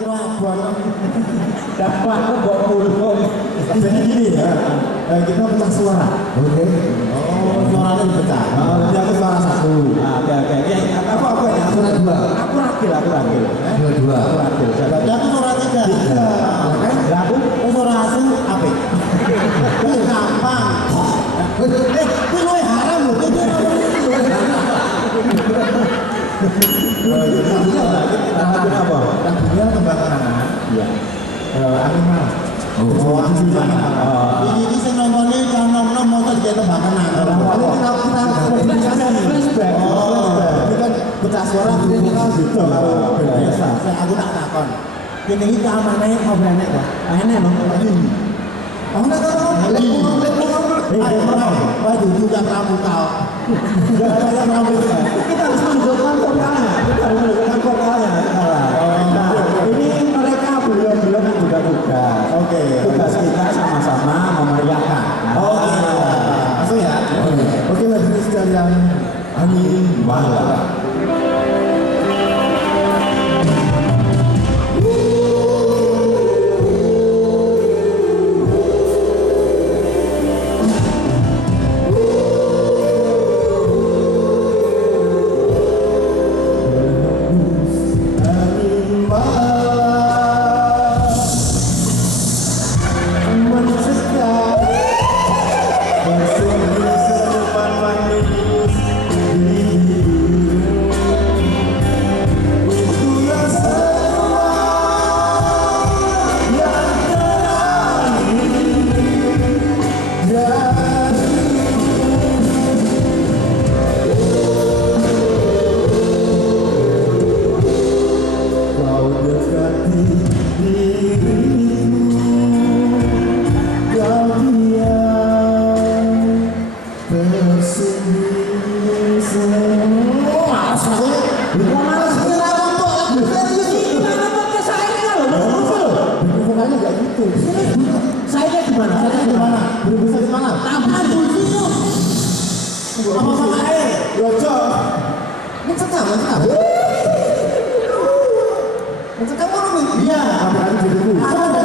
kira abon. Dapat kok pulung. Jadi gini ya, kita pecah suara. Oke. Oh, suaranya dipecah. Jadi aku suara satu. Oke. Apa ya? Suara dua. Aku ragil. Dua. Jadi Aku suara tiga. Lah aku Suara satu apa? Ini gampang. Itu lu haram loh. lagunya apa? Lagunya tembang kenangan. Iya. Animal. Oh, ini sing nongone kan nom-nom motor dia tembang kenangan. Flashback. Ini kan pecah suara ini kita gitu. Biasa. Aku tak takon. Kene iki kamane apa enek kok? Enak loh. Oh, nek wah juga kamu tahu. Jangan kamu. Kita harus menunjukkan vokalnya. Nah, ini mereka belum juga tugas. Oke. Tugas kita sama-sama memeriahkan. Oke. Langsung ya. Oke, hadirin sekalian. Amin. Malah. Saya gimana? Berbisa di mana? Tambahan dulu. Apa sama air? Lojo. Mencekam. Mencekam mana nih? Iya. Kamu diriku. Aku ada.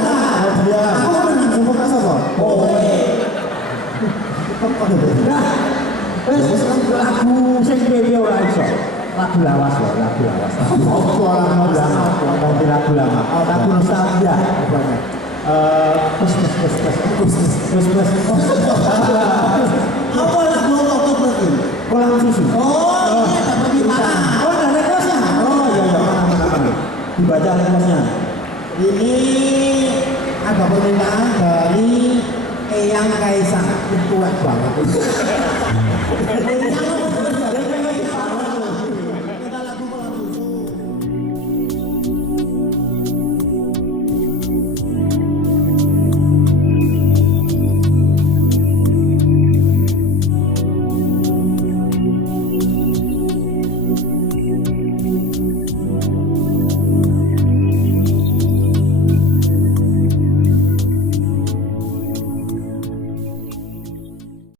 Dia. Aku menang sama Kak Sopo. Oh. Nah, lagu sing piye ora iso. Lagu lawas. Apa Lagu lama. Lagu nostalgia. Plus. Apa lagu apa berarti? Kolam susu. Oh, iya dapat di mana? Oh, ada rekosnya. Oh, iya. Mana. Dibaca rekosnya. Ini ada permintaan dari Eyang Kaisang. Kuat banget. Eyang